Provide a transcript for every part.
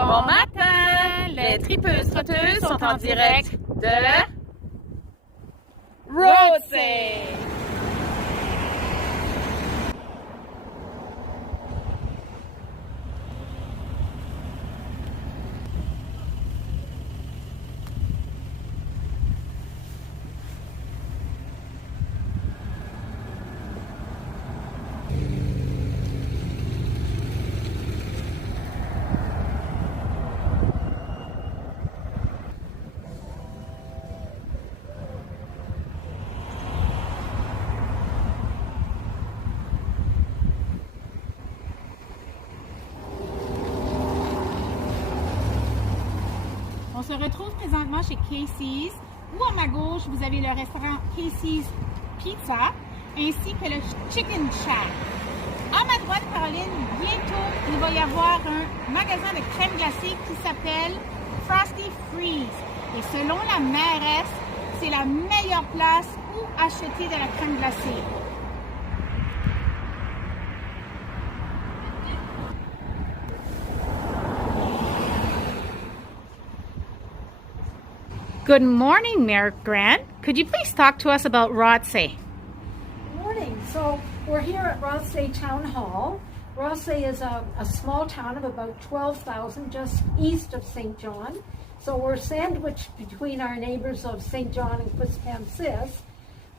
Bon matin! Les tripeuses trotteuses sont en direct de Rothesay! On se retrouve présentement chez Casey's, où à ma gauche, vous avez le restaurant Casey's Pizza, ainsi que le Chicken Shack. À ma droite, Caroline, bientôt, il va y avoir un magasin de crème glacée qui s'appelle Frosty Freeze. Et selon la mairesse, c'est la meilleure place où acheter de la crème glacée. Good morning, Mayor Grant. Could you please talk to us about Rothesay? Good morning. So we're here at Rothesay Town Hall. Rothesay is a small town of about 12,000 just east of St. John. So we're sandwiched between our neighbors of St. John and Quispamsis.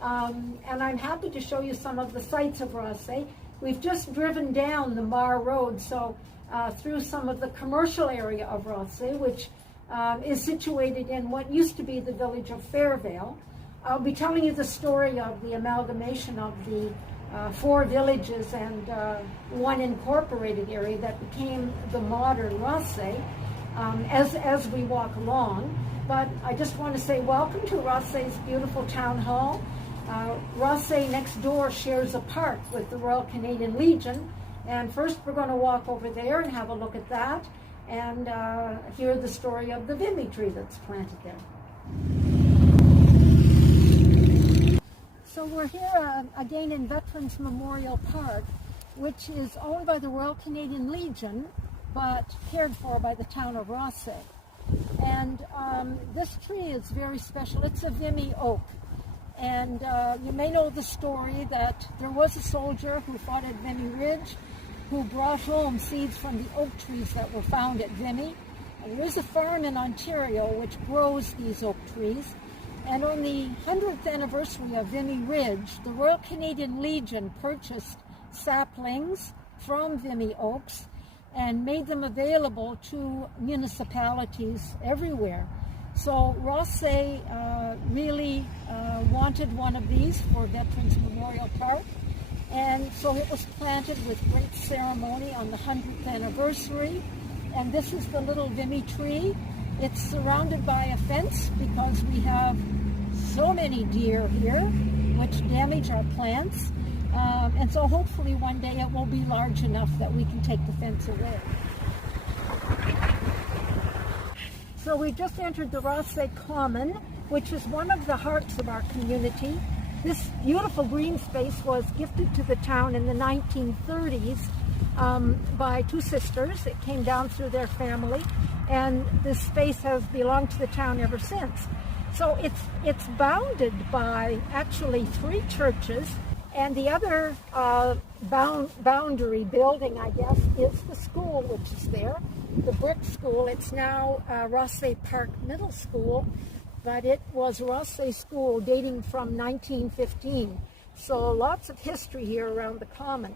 And I'm happy to show you some of the sights of Rothesay. We've just driven down the Mar Road, so through some of the commercial area of Rothesay, which is situated in what used to be the village of Fairvale. I'll be telling you the story of the amalgamation of the 4 villages and one incorporated area that became the modern Rothesay as we walk along. But I just want to say welcome to Rothesay's beautiful town hall. Rothesay next door shares a park with the Royal Canadian Legion, and first we're going to walk over there and have a look at that and hear the story of the Vimy tree that's planted there. So we're here again in Veterans Memorial Park, which is owned by the Royal Canadian Legion, but cared for by the town of Rothesay. And this tree is very special. It's a Vimy oak. And you may know the story that there was a soldier who fought at Vimy Ridge who brought home seeds from the oak trees that were found at Vimy. And there is a farm in Ontario which grows these oak trees. And on the 100th anniversary of Vimy Ridge, the Royal Canadian Legion purchased saplings from Vimy oaks and made them available to municipalities everywhere. So Rothesay really wanted one of these for Veterans Memorial Park. And so it was planted with great ceremony on the 100th anniversary. And this is the little Vimy tree. It's surrounded by a fence because we have so many deer here, which damage our plants. And so hopefully one day it will be large enough that we can take the fence away. So we just entered the Rothesay Common, which is one of the hearts of our community. This beautiful green space was gifted to the town in the 1930s by 2 sisters. It came down through their family, and this space has belonged to the town ever since. So it's bounded by actually 3 churches, and the other boundary building, I guess, is the school which is there, the brick school. It's now Rothesay Park Middle School, but it was Rothesay School dating from 1915. So lots of history here around the common.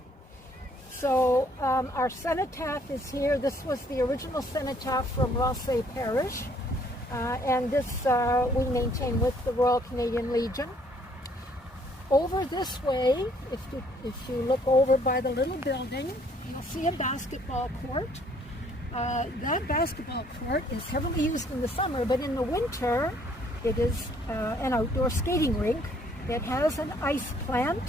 So our cenotaph is here. This was the original cenotaph from Rothesay Parish, and this we maintain with the Royal Canadian Legion. Over this way, if you look over by the little building, you'll see a basketball court. That basketball court is heavily used in the summer, but in the winter, it is an outdoor skating rink. It has an ice plant,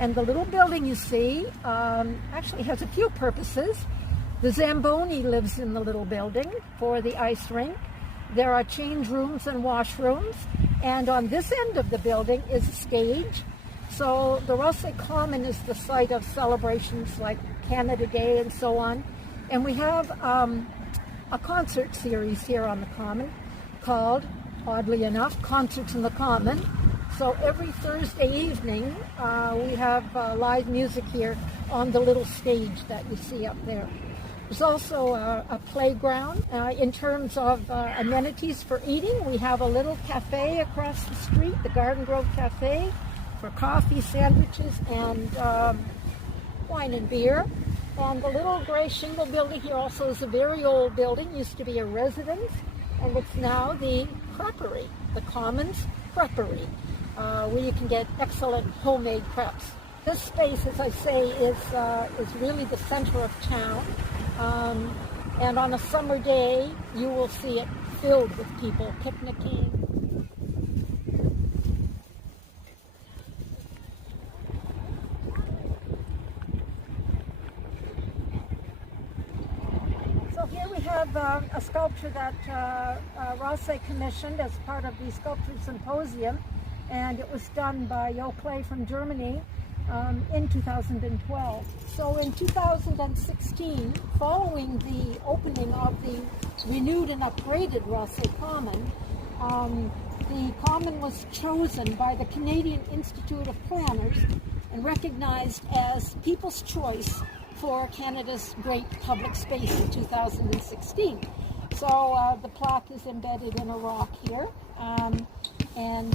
and the little building you see actually has a few purposes. The Zamboni lives in the little building for the ice rink. There are change rooms and washrooms, and on this end of the building is a stage. So the Rothesay Common is the site of celebrations like Canada Day and so on. And we have a concert series here on the Common called, oddly enough, Concerts in the Common. So every Thursday evening, we have live music here on the little stage that you see up there. There's also a playground. In terms of amenities for eating, we have a little cafe across the street, the Garden Grove Cafe, for coffee, sandwiches, and wine and beer. And the little gray shingle building here also is a very old building, used to be a residence, and it's now the creperie, the Commons Creperie, where you can get excellent homemade crepes. This space, as I say, is really the center of town, and on a summer day, you will see it filled with people picnicking. So here we have a sculpture that Rothesay commissioned as part of the Sculpture Symposium, and it was done by Jo Clay from Germany in 2012. So in 2016, following the opening of the renewed and upgraded Rothesay Common, the Common was chosen by the Canadian Institute of Planners and recognized as People's Choice for Canada's Great Public Space in 2016. So the plaque is embedded in a rock here, and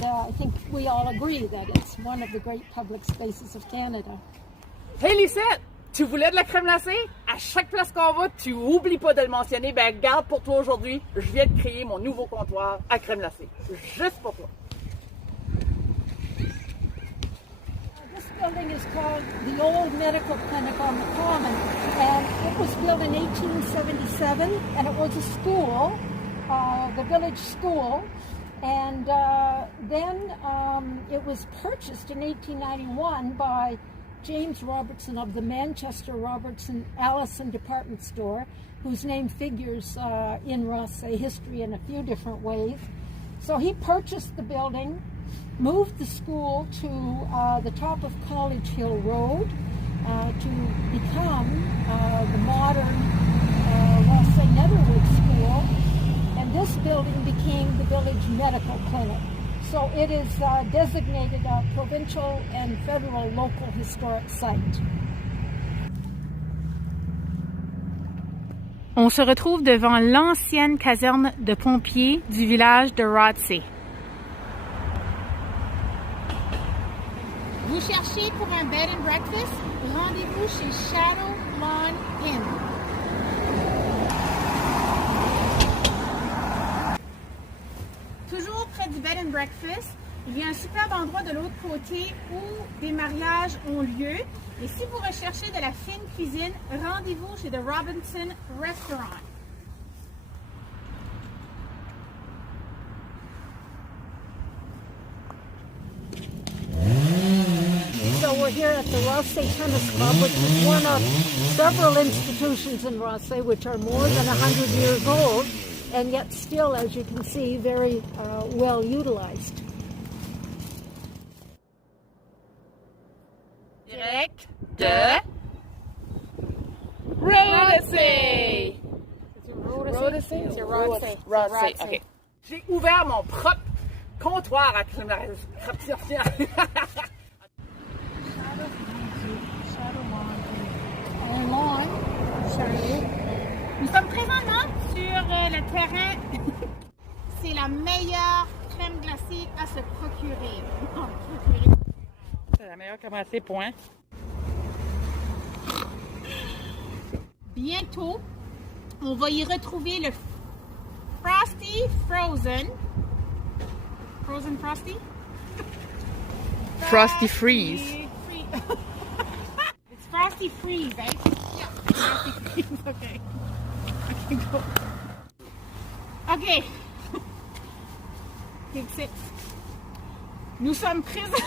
I think we all agree that it's one of the great public spaces of Canada. Hey Lisette, tu voulais de la crème glacée? À chaque place qu'on va, tu oublies pas de le mentionner. Ben garde pour toi aujourd'hui, je viens de créer mon nouveau comptoir à crème glacée. Juste pour toi. This building is called the Old Medical Clinic on the Common, and it was built in 1877, and it was a school, the village school, and then it was purchased in 1891 by James Robertson of the Manchester Robertson Allison Department Store, whose name figures in Rothesay history in a few different ways. So he purchased the building, moved the school to the top of College Hill Road to become the modern Rothesay Netherwood School, and this building became the village medical clinic. So it is designated a provincial and federal local historic site. On se retrouve devant l'ancienne caserne de pompiers du village de Rothesay. Vous cherchez pour un bed and breakfast? Rendez-vous chez Shadow Lawn Inn. Toujours près du bed and breakfast, il y a un superbe endroit de l'autre côté où des mariages ont lieu. Et si vous recherchez de la fine cuisine, rendez-vous chez The Robinson Restaurant. So we're here at the Rothesay Tennis Club, which is one of several institutions in Rothesay which are more than 100 years old, and yet still, as you can see, very well utilized. Direct de Rothesay. Rothesay? C'est Rothesay. Rothesay, OK. J'ai ouvert mon propre comptoir à crème glacée. Nous sommes présentement sur le terrain. C'est la meilleure crème glacée à se procurer. C'est la meilleure crème glacée, point. Bientôt, on va y retrouver le Frosty Frozen. Frozen Frosty? Frosty Freeze. It's Frosty Freeze, right? Yeah. Frosty Freeze, okay. I can go. Okay. Take 6. Nous sommes présents.